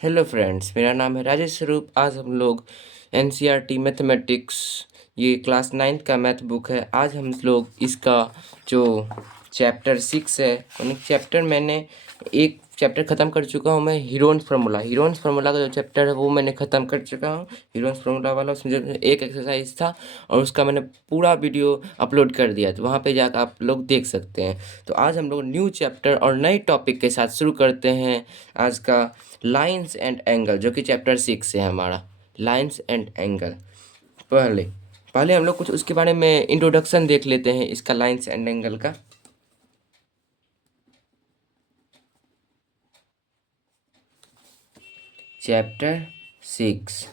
Hello friends, मेरा नाम है राजेश स्वरूप। आज हम लोग एनसीईआरटी मैथमेटिक्स, ये क्लास 9th का मैथ बुक है। आज हम लोग इसका जो चैप्टर 6 है, उन चैप्टर मैंने एक चैप्टर ख़त्म कर चुका हूँ। मैं हीरोन्स फार्मूला का जो चैप्टर है वो मैंने ख़त्म कर चुका हूँ। हीरोन्स फार्मूला वाला, उसमें जो एक एक्सरसाइज था और उसका मैंने पूरा वीडियो अपलोड कर दिया, तो वहाँ पे जाकर आप लोग देख सकते हैं। तो आज हम लोग न्यू चैप्टर और नए टॉपिक के साथ शुरू करते हैं आज का लाइन्स एंड एंगल, जो कि चैप्टर 6 है हमारा, लाइन्स एंड एंगल। पहले पहले हम लोग कुछ उसके बारे में इंट्रोडक्शन देख लेते हैं इसका, लाइन्स एंड एंगल का। चैप्टर 6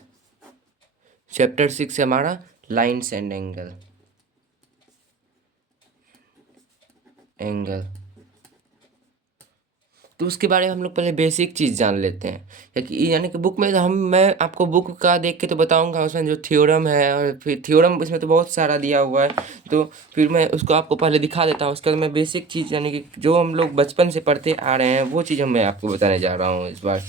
चैप्टर 6 है हमारा लाइन्स एंड एंगल। तो उसके बारे में हम लोग पहले बेसिक चीज़ जान लेते हैं, क्योंकि यानी कि बुक में मैं आपको बुक का देख के तो बताऊंगा, उसमें जो थ्योरम है और फिर थ्योरम इसमें तो बहुत सारा दिया हुआ है, तो फिर मैं उसको आपको पहले दिखा देता हूँ। उसके बाद मैं बेसिक चीज़ यानी कि जो हम लोग बचपन से पढ़ते आ रहे हैं वो चीज़ मैं आपको बताने जा रहा हूँ इस बार।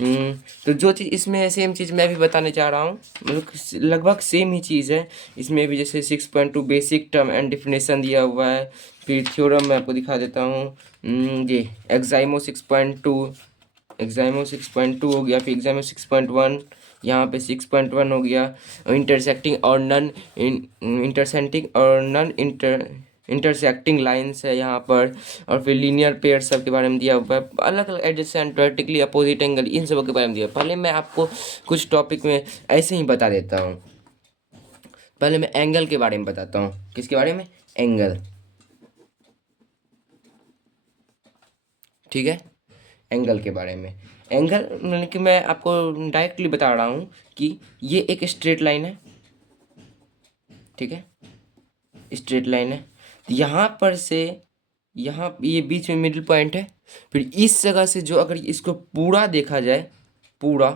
तो जो चीज़ इसमें है सेम चीज़ मैं भी बताने जा रहा हूँ, मतलब लगभग सेम ही चीज़ है। इसमें भी जैसे 6.2 बेसिक टर्म एंड डिफिनेशन दिया हुआ है। फिर थ्योरम मैं आपको दिखा देता हूँ। ये एग्जाइमो 6.2, एग्जाइमो 6.2 हो गया। फिर एग्जाइमो 6.1, यहाँ पे 6.1 हो गया। इंटरसेक्टिंग और नन इंटरसेक्टिंग और नन इंटरसेक्टिंग लाइंस है यहाँ पर। और फिर लीनियर पेयर सब के बारे में दिया हुआ है। अलग अलग एडजेसेंट, वर्टिकली अपोजिट एंगल, इन सब के बारे में दिया। पहले मैं आपको कुछ टॉपिक में ऐसे ही बता देता हूँ। पहले मैं एंगल के बारे में बताता हूँ। किसके बारे में? एंगल। ठीक है, एंगल के बारे में। एंगल मतलब कि मैं आपको डायरेक्टली बता रहा हूँ कि ये एक स्ट्रेट लाइन है। ठीक है, स्ट्रेट लाइन है। यहाँ पर से यहाँ ये बीच में मिडिल पॉइंट है। फिर इस जगह से जो अगर इसको पूरा देखा जाए, पूरा,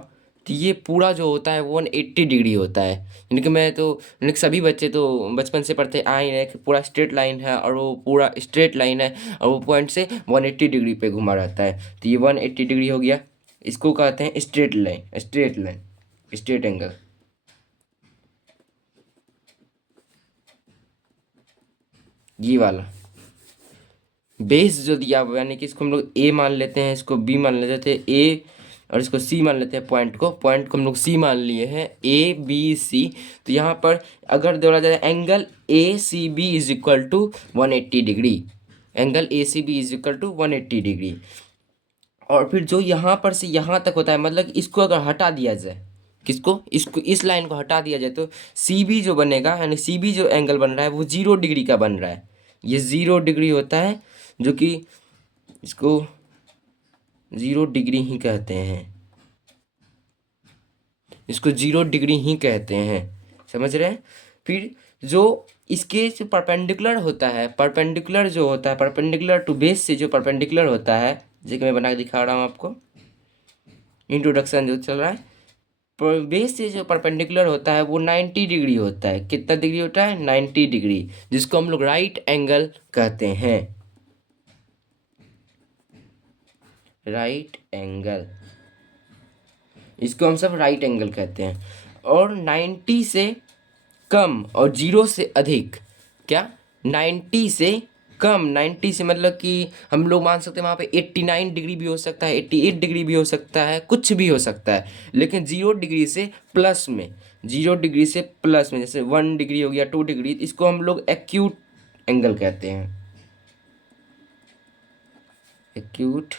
तो ये पूरा जो होता है 180 डिग्री होता है। यानी कि मैं तो, यानी कि सभी बच्चे तो बचपन से पढ़ते आए हैं कि पूरा स्ट्रेट लाइन है और वो पूरा स्ट्रेट लाइन है और वो पॉइंट से 180 डिग्री पे घुमा रहता है। तो ये 180 डिग्री हो गया। इसको कहते हैं straight line, straight line, straight angle. ये वाला बेस जो दिया हुआ है, यानी कि इसको हम लोग ए मान लेते हैं, इसको बी मान लेते हैं, ए और इसको सी मान लेते हैं। पॉइंट को हम लोग सी मान लिए हैं, ए बी सी। तो यहाँ पर अगर बोला जाए angle A C B is equal to 180 degree, angle A C B is equal to 180 degree. और फिर जो यहाँ पर से यहाँ तक होता है, मतलब इसको अगर हटा दिया जाए, किसको, इसको, इस लाइन को हटा दिया जाए, तो सी बी जो बनेगा, यानी सी बी जो एंगल बन रहा है वो 0 डिग्री का बन रहा है। ये 0 डिग्री होता है, जो कि इसको 0 डिग्री ही कहते हैं, इसको 0 डिग्री ही कहते हैं। समझ रहे हैं? फिर जो इसके जो परपेंडिकुलर होता है, परपेंडिकुलर जो होता है, परपेंडिकुलर टू बेस से जो परपेंडिकुलर होता है, जैसे कि मैं बना के दिखा रहा हूँ आपको, इंट्रोडक्शन जो चल रहा है, बेस से जो परपेंडिकुलर होता है वो 90 डिग्री होता है। कितना डिग्री होता है? 90 डिग्री, जिसको हम लोग राइट एंगल कहते हैं। राइट एंगल, इसको हम सब राइट एंगल कहते हैं। और 90 से कम और 0 से अधिक, क्या, 90 से कम, 90 से मतलब कि हम लोग मान सकते हैं वहाँ पे 89 डिग्री भी हो सकता है, 88 डिग्री भी हो सकता है, कुछ भी हो सकता है। लेकिन 0 डिग्री से प्लस में, 0 डिग्री से प्लस में, जैसे 1 डिग्री हो गया, 2 डिग्री, इसको हम लोग एक्यूट एंगल कहते हैं। एक्यूट,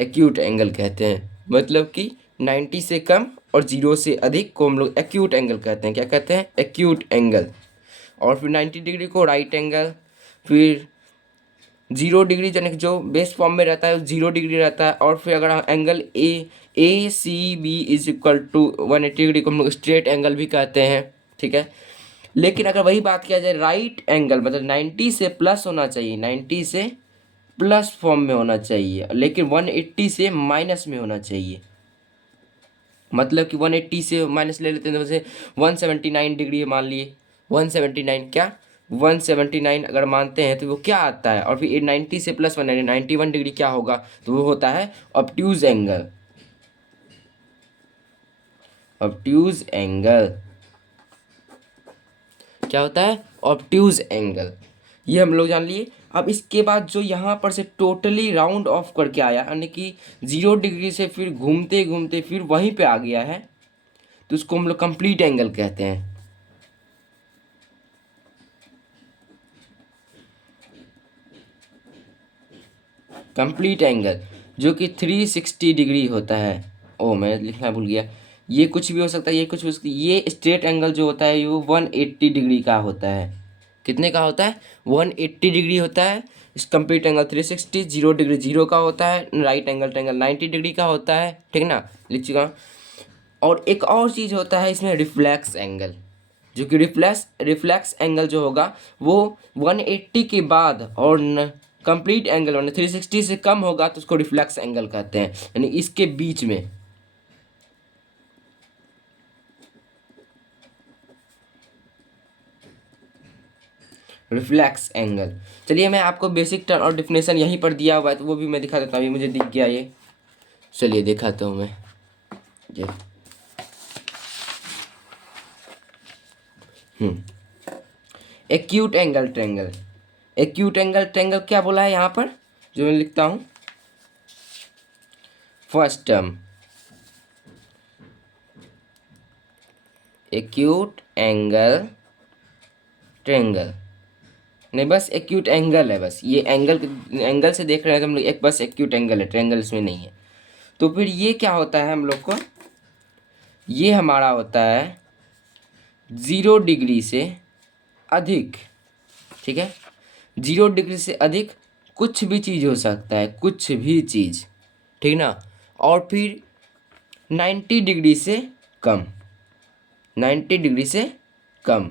एक्यूट एंगल कहते हैं। मतलब कि 90 से कम और 0 से अधिक को हम लोग एक्यूट एंगल कहते हैं। क्या कहते हैं? Acute angle. और फिर 90 डिग्री को राइट एंगल। फिर 0 डिग्री यानी कि जो बेस फॉर्म में रहता है 0 डिग्री रहता है। और फिर अगर angle A C B is equal to 180 degree को हम लोग स्ट्रेट एंगल भी कहते हैं। ठीक है, लेकिन अगर वही बात किया जाए राइट एंगल, मतलब 90 से प्लस होना चाहिए, 90 से प्लस फॉर्म में होना चाहिए, लेकिन 180 से माइनस में होना चाहिए। मतलब कि 180 से माइनस ले लेते हैं, तो वैसे 179 डिग्री मान लिए, 179, क्या, 179 अगर मानते हैं तो वो क्या आता है, और फिर 90 से प्लस 91 डिग्री क्या होगा, तो वो होता है ऑब्ट्यूज एंगल। ऑब्ट्यूज एंगल क्या होता है, ऑब्ट्यूज एंगल, ये हम लोग जान लिए। अब इसके बाद जो यहाँ पर से टोटली राउंड ऑफ करके आया, यानी कि 0 डिग्री से फिर घूमते घूमते फिर वहीं पे आ गया है, तो उसको हम लोग कंप्लीट एंगल कहते हैं। कंप्लीट एंगल जो कि 360 डिग्री होता है। ओ मैं लिखना भूल गया, ये कुछ भी हो सकता है, ये कुछ भी हो सकता है। ये स्ट्रेट एंगल जो होता है वो 180 डिग्री का होता है। कितने का होता है, 180 डिग्री होता है। इस कंप्लीट एंगल 360, 0 डिग्री 0 का होता है, राइट एंगल ट्रायंगल 90 डिग्री का होता है, ठीक ना, लिख चुका हूँ। और एक और चीज़ होता है इसमें, रिफ्लेक्स एंगल, जो कि रिफ्लेक्स एंगल जो होगा वो 180 के बाद और कंप्लीट एंगल 360 से कम होगा तो उसको रिफ्लेक्स एंगल कहते हैं, यानी इसके बीच में। रिफ्लेक्स एंगल, चलिए मैं आपको बेसिक टर्म और डिफिनेशन यहीं पर दिया हुआ है तो वो भी मैं दिखा देता हूँ। ये मुझे दिख गया, ये चलिए दिखाता हूँ मैं ये। Acute angle triangle. Acute angle triangle क्या बोला है यहाँ पर, जो मैं लिखता हूँ, first term acute angle triangle, नहीं बस एक्यूट एंगल है, बस ये एंगल से देख रहे हैं तो हम लोग, एक बस एक्यूट एंगल है, ट्रायंगल इसमें नहीं है। तो फिर ये क्या होता है हम लोग को, ये हमारा होता है 0 डिग्री से अधिक, ठीक है, 0 डिग्री से अधिक कुछ भी चीज़ हो सकता है, कुछ भी चीज़, ठीक ना। और फिर 90 डिग्री से कम, 90 डिग्री से कम,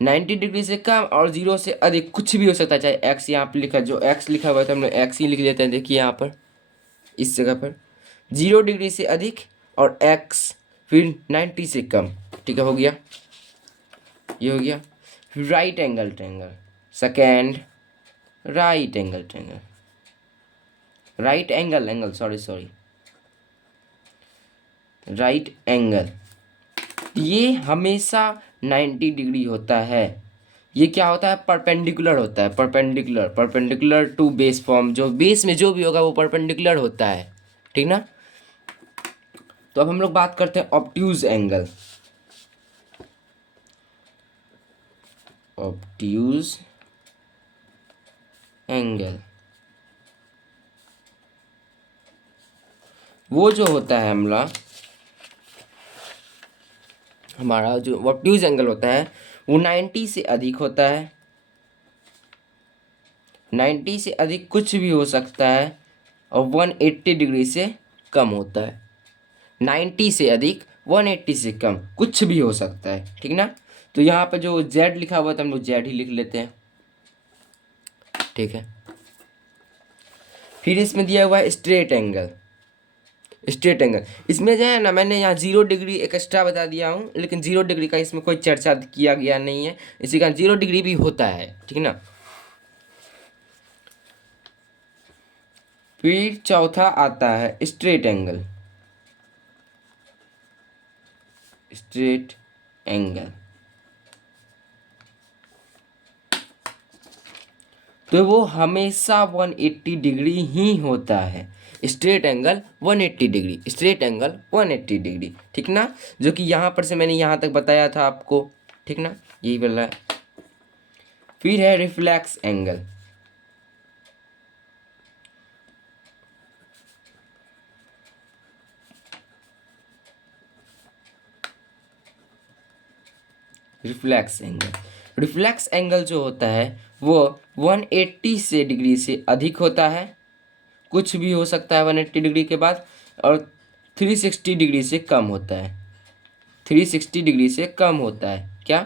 90 डिग्री से कम और 0 से अधिक कुछ भी हो सकता है, चाहे एक्स यहाँ पर लिखा, जो एक्स लिखा हुआ है तो हम लोग एक्स ही लिख देते हैं। देखिए यहाँ पर इस जगह पर 0 डिग्री से अधिक और एक्स, फिर 90 से कम, ठीक है, हो गया, ये हो गया। Right angle triangle, second right angle triangle, right angle sorry right angle, ये हमेशा 90 डिग्री होता है। ये क्या होता है, परपेंडिकुलर होता है, परपेंडिकुलर टू बेस फॉर्म, जो बेस में जो भी होगा वो परपेंडिकुलर होता है, ठीक ना। तो अब हम लोग बात करते हैं ऑब्ट्यूज एंगल। ऑब्ट्यूज एंगल वो जो होता है हमारा जो ऑब्ट्यूज एंगल होता है वो 90 से अधिक होता है, 90 से अधिक कुछ भी हो सकता है, और 180 डिग्री से कम होता है। 90 से अधिक 180 से कम कुछ भी हो सकता है, ठीक ना। तो यहाँ पर जो जेड लिखा हुआ था हम लोग जेड ही लिख लेते हैं, ठीक है। फिर इसमें दिया हुआ है स्ट्रेट एंगल। स्ट्रेट एंगल इसमें जो है ना, मैंने यहाँ 0 डिग्री एक एक्स्ट्रा बता दिया हूँ, लेकिन 0 डिग्री का इसमें कोई चर्चा किया गया नहीं है, इसी कारण 0 डिग्री भी होता है, ठीक ना। फिर चौथा आता है स्ट्रेट एंगल। स्ट्रेट एंगल तो वो हमेशा 180 डिग्री ही होता है। Straight angle 180 degree, straight angle 180 degree, ठीक ना, जो कि यहाँ पर से मैंने यहाँ तक बताया था आपको, ठीक ना, यही बोल रहा है। फिर है रिफ्लेक्स एंगल। रिफ्लेक्स एंगल जो होता है वो 180 से डिग्री से अधिक होता है, कुछ भी हो सकता है 180 डिग्री के बाद, और 360 डिग्री से कम होता है, 360 डिग्री से कम होता है क्या।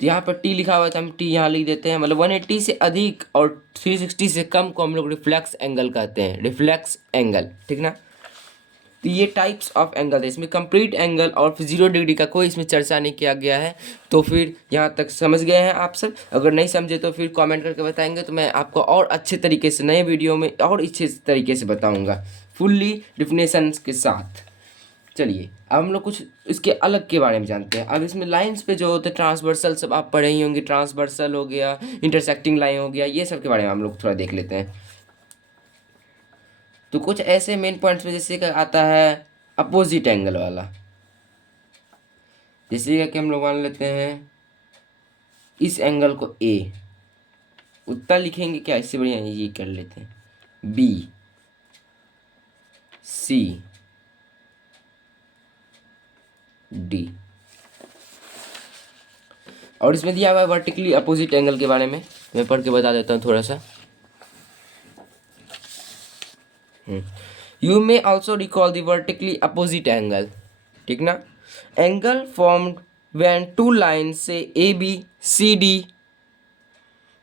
तो यहाँ पर टी लिखा हुआ है तो हम टी यहाँ लिख देते हैं, मतलब 180 से अधिक और 360 से कम को हम लोग रिफ्लेक्स एंगल कहते हैं, रिफ्लेक्स एंगल, ठीक ना। तो ये टाइप्स ऑफ एंगल है, इसमें कंप्लीट एंगल और 0 डिग्री का कोई इसमें चर्चा नहीं किया गया है। तो फिर यहाँ तक समझ गए हैं आप सब? अगर नहीं समझे तो फिर कमेंट करके बताएंगे, तो मैं आपको और अच्छे तरीके से नए वीडियो में और अच्छे तरीके से बताऊँगा फुल्ली डिफिनेशन के साथ। चलिए अब हम लोग कुछ इसके अलग के बारे में जानते हैं। अब इसमें लाइंस पे जो होते हैं ट्रांसवर्सल, सब आप पढ़े ही होंगे, ट्रांसवर्सल हो गया, इंटरसेक्टिंग लाइन हो गया, ये सब के बारे में हम लोग थोड़ा देख लेते हैं। तो कुछ ऐसे मेन पॉइंट्स में जैसे कि आता है अपोजिट एंगल वाला, जैसे कि हम लोग मान लेते हैं इस एंगल को ए, उतना लिखेंगे क्या, इससे बढ़िया ये कर लेते हैं बी सी डी। और इसमें दिया हुआ है वर्टिकली अपोजिट एंगल के बारे में, मैं पढ़ के बता देता हूँ थोड़ा सा। You may also recall the vertically opposite angle, ठीक ना? Angle formed when two line से A B C D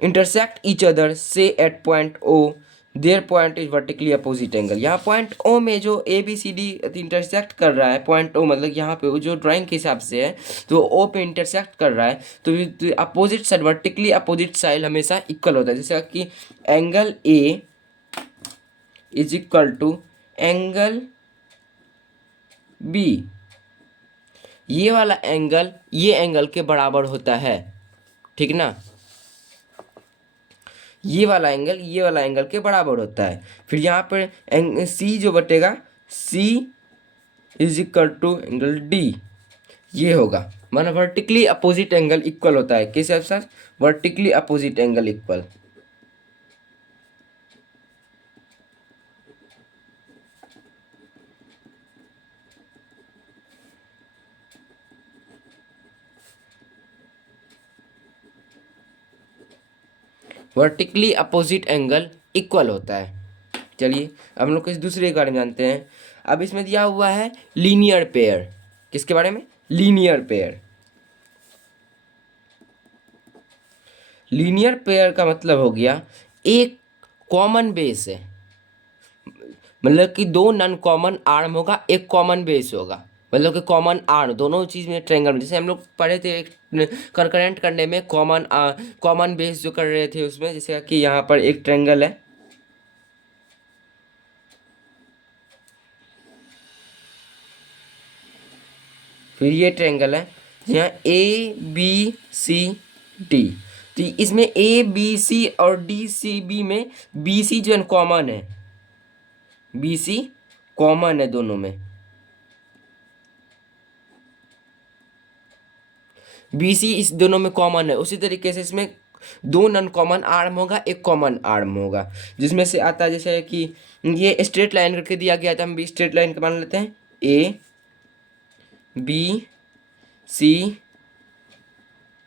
intersect each other से at point O, there point is vertically opposite angle. यहाँ पॉइंट ओ में जो A B C D intersect कर रहा है, पॉइंट ओ मतलब यहाँ पे जो ड्राइंग के हिसाब से है, तो ओ पे इंटरसेक्ट कर रहा है, तो opposite side vertically opposite side हमेशा इक्वल होता है। जैसे कि angle A is equal to angle B, ये वाला एंगल ये एंगल के बराबर होता है, ठीक ना? ये वाला एंगल ये वाला एंगल के बराबर होता है। फिर यहाँ पर सी जो बटेगा, C is equal to angle D, ये होगा, माना वर्टिकली अपोजिट एंगल इक्वल होता है। किस हिसाब से? Vertically opposite angle equal. Vertically opposite angle equal होता है। चलिए अब हम लोग इस दूसरे के बारे में जानते हैं। अब इसमें दिया हुआ है लीनियर पेयर। किसके बारे में? Linear pair. लीनियर पेयर का मतलब हो गया एक कॉमन बेस है, मतलब कि दो नॉन कॉमन आर्म होगा, एक कॉमन बेस होगा, मतलब कि कॉमन आर्म दोनों चीज़ में ट्रायंगल में, जैसे हम लोग पढ़े थे कंकरेंट करने में कॉमन बेस जो कर रहे थे उसमें, जैसे कि यहाँ पर एक ट्रायंगल है, फिर ये ट्रायंगल है यहाँ ए बी सी डी, तो इसमें ए बी सी और डी सी बी में बी सी जो है कॉमन है, बी सी कॉमन है दोनों में, बी सी इस दोनों में कॉमन है। उसी तरीके से इसमें दो नॉन कॉमन आर्म होगा, एक कॉमन आर्म होगा, जिसमें से आता है जैसे कि ये स्ट्रेट लाइन करके दिया गया था, हम भी स्ट्रेट लाइन का मान लेते हैं A B C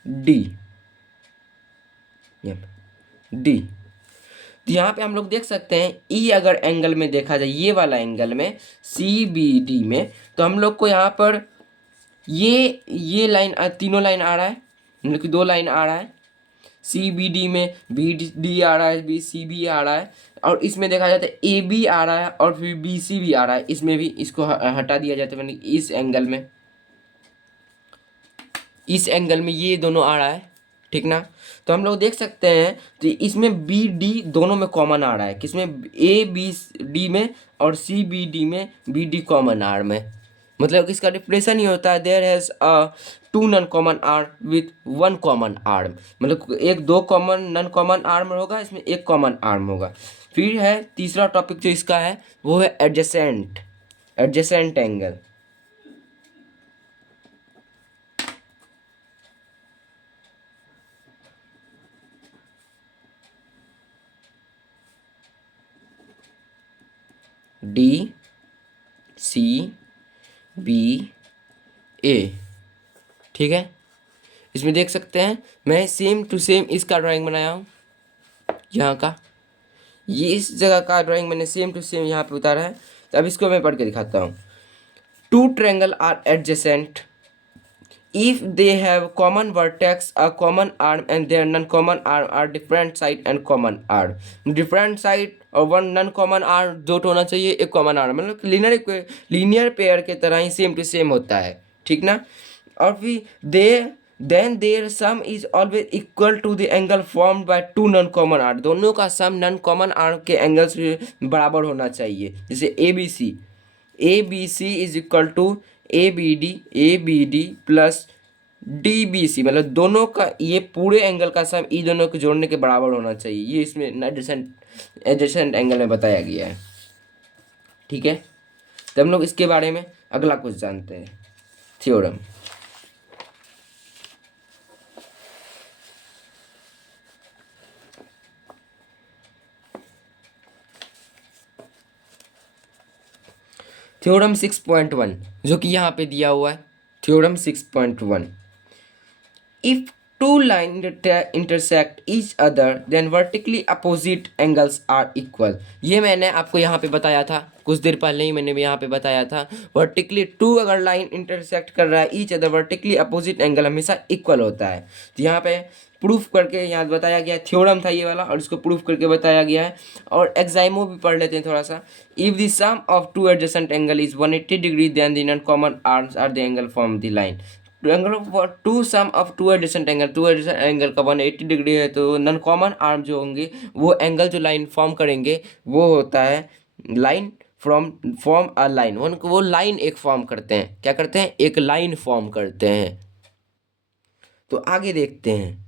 D D. तो यहाँ पे हम लोग देख सकते हैं ई अगर एंगल में देखा जाए, ये वाला एंगल में सी बी डी में, तो हम लोग को यहाँ पर ये लाइन तीनों लाइन आ रहा है, मतलब कि दो लाइन आ रहा है, सी बी डी में बी डी आ रहा है, बी सी बी आ रहा है, और इसमें देखा जाता है ए बी आ रहा है और फिर बी सी भी आ रहा है, इसमें भी इसको हटा दिया जाता है, मतलब इस एंगल में ये दोनों आ रहा है, ठीक ना? तो हम लोग देख सकते हैं तो इसमें बी डी दोनों में कॉमन आ रहा है, किसमें? ए बी डी में और सी बी डी में बी डी कॉमन आर्म है, मतलब कि इसका डिफिनेशन ही होता है there has a two non common arm with one common arm, मतलब एक दो कॉमन नॉन कॉमन आर्म होगा, इसमें एक कॉमन आर्म होगा। फिर है तीसरा टॉपिक जो इसका है वो है adjacent, adjacent angle. D C B A, ठीक है? इसमें देख सकते हैं मैं सेम टू सेम इसका ड्राइंग बनाया हूँ, यहाँ का ये इस जगह का ड्राइंग मैंने सेम टू सेम यहाँ पे उतारा है। तो अब इसको मैं पढ़ के दिखाता हूँ। Two triangle are adjacent if they have common vertex, a common arm, and their non-common arm are different side and common arm. Different side और one non common R dot होना चाहिए, एक कॉमन आर, मतलब linear pair के तरह ही same to same होता है, ठीक ना। और फिर then their sum is always equal to the angle formed by two non common arm, दोनों का सम नॉन कॉमन आर के एंगल से बराबर होना चाहिए। जैसे A B C is equal to A B D plus D B C, मतलब दोनों का ये पूरे एंगल का सम ई दोनों को जोड़ने के बराबर होना चाहिए। ये इसमें एडजेसेंट एंगल में बताया गया है, ठीक है। तो हम लोग इसके बारे में अगला कुछ जानते हैं, थ्योरम। थ्योरम 6.1 जो कि यहाँ पे दिया हुआ है, theorem 6.1, if two line intersect each other then vertically opposite angles are equal। ये मैंने आपको यहाँ पे बताया था, कुछ देर पहले ही मैंने भी यहाँ पे बताया था। वर्टिकली टू अगर लाइन इंटरसेक्ट कर रहा है each other, vertically opposite angle हमेशा इक्वल होता है। तो यहाँ पे प्रूफ करके यहाँ बताया गया है, थ्योरम था ये वाला, और इसको प्रूफ करके बताया गया है। और एग्जाइमो भी पढ़ लेते हैं थोड़ा सा। If the sum of two adjacent angle is 180 degree then the non common arms are the angle from the line. Two sum of two adjacent angle, two adjacent angle का 180 डिग्री है, तो नॉन कॉमन आर्म जो होंगे वो angle जो line form करेंगे वो होता है लाइन फॉर्म अ लाइन। वो लाइन एक फॉर्म करते हैं, क्या करते हैं, एक लाइन फॉर्म करते हैं। तो आगे देखते हैं,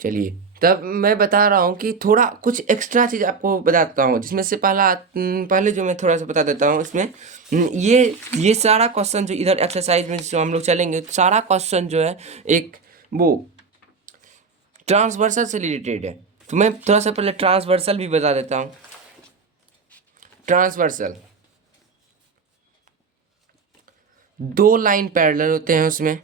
चलिए। तब मैं बता रहा हूँ कि थोड़ा कुछ एक्स्ट्रा चीज़ आपको बताता हूँ, जिसमें से पहले जो मैं थोड़ा सा बता देता हूँ इसमें, ये सारा क्वेश्चन जो इधर एक्सरसाइज में जो हम लोग चलेंगे, सारा क्वेश्चन जो है एक वो ट्रांसवर्सल से रिलेटेड है। तो मैं थोड़ा सा पहले ट्रांसवर्सल भी बता देता हूँ। ट्रांसवर्सल, दो लाइन पैरेलल होते हैं उसमें,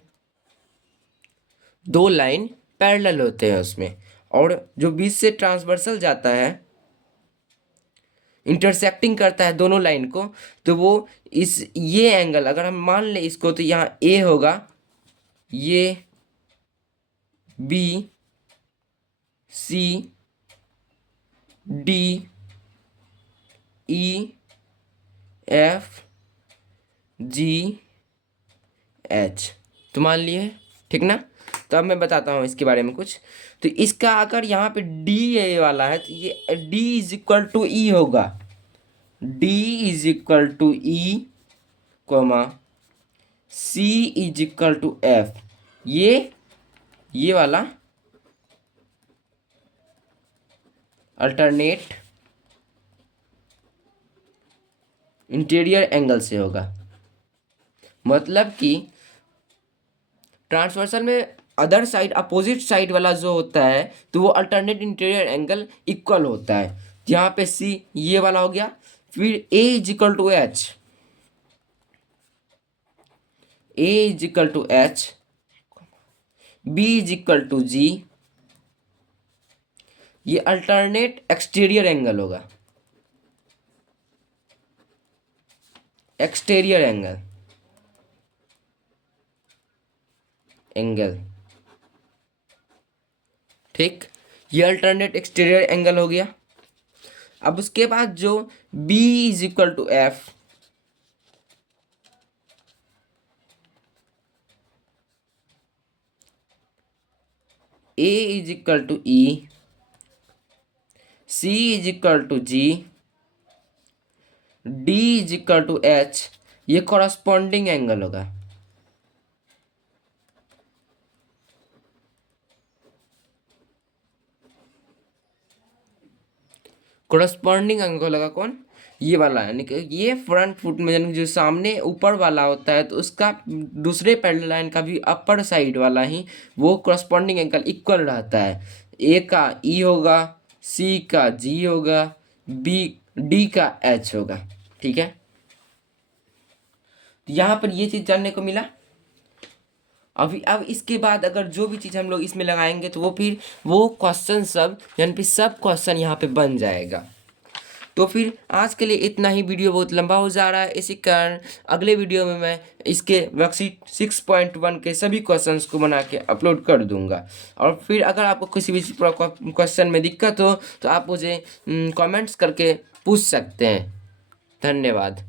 दो लाइन पैरेलल होते हैं उसमें, और जो बीच से ट्रांसवर्सल जाता है, इंटरसेक्टिंग करता है दोनों लाइन को, तो वो ये एंगल अगर हम मान लें इसको, तो यहाँ ए होगा, ये B C D E F G H, तो मान लिए, ठीक ना। तो अब मैं बताता हूँ इसके बारे में कुछ। तो इसका अगर यहाँ पे डी ए वाला है, तो ये D is equal to E होगा, D is equal to E comma C is equal to F. ये वाला अल्टरनेट इंटीरियर एंगल से होगा। मतलब कि ट्रांसवर्सल में अदर साइड, अपोजिट साइड वाला जो होता है, तो वो अल्टरनेट इंटीरियर एंगल इक्वल होता है। यहाँ पे सी ये वाला हो गया, फिर A is equal to H, A is equal to H, B is equal to G, ये अल्टरनेट एक्सटीरियर एंगल होगा, एक्सटीरियर एंगल, ठीक। ये अल्टरनेट एक्सटीरियर एंगल हो गया। अब उसके बाद जो B is equal to F, A is equal to E, C is equal to G, D is equal to H, ये कॉरस्पॉन्डिंग एंगल होगा। कोरस्पॉन्डिंग एंगल होगा कौन, ये वाला, यानी कि ये फ्रंट फुट में, यानी जो सामने ऊपर वाला होता है, तो उसका दूसरे पैरेलल लाइन का भी अपर साइड वाला ही वो कोरस्पॉन्डिंग एंगल इक्वल रहता है। ए का ई होगा, सी का जी होगा, बी डी का एच होगा, ठीक है। तो यहाँ पर ये चीज़ जानने को मिला। अब इसके बाद अगर जो भी चीज़ हम लोग इसमें लगाएंगे, तो वो फिर वो क्वेश्चन सब, यानी कि सब क्वेश्चन यहाँ पे बन जाएगा। तो फिर आज के लिए इतना ही। वीडियो बहुत लंबा हो जा रहा है, इसी कारण अगले वीडियो में मैं इसके वर्कशीट 6.1 के सभी क्वेश्चंस को बना के अपलोड कर दूंगा। और फिर अगर आपको किसी भी क्वेश्चन में दिक्कत हो तो आप मुझे कमेंट्स करके पूछ सकते हैं। धन्यवाद।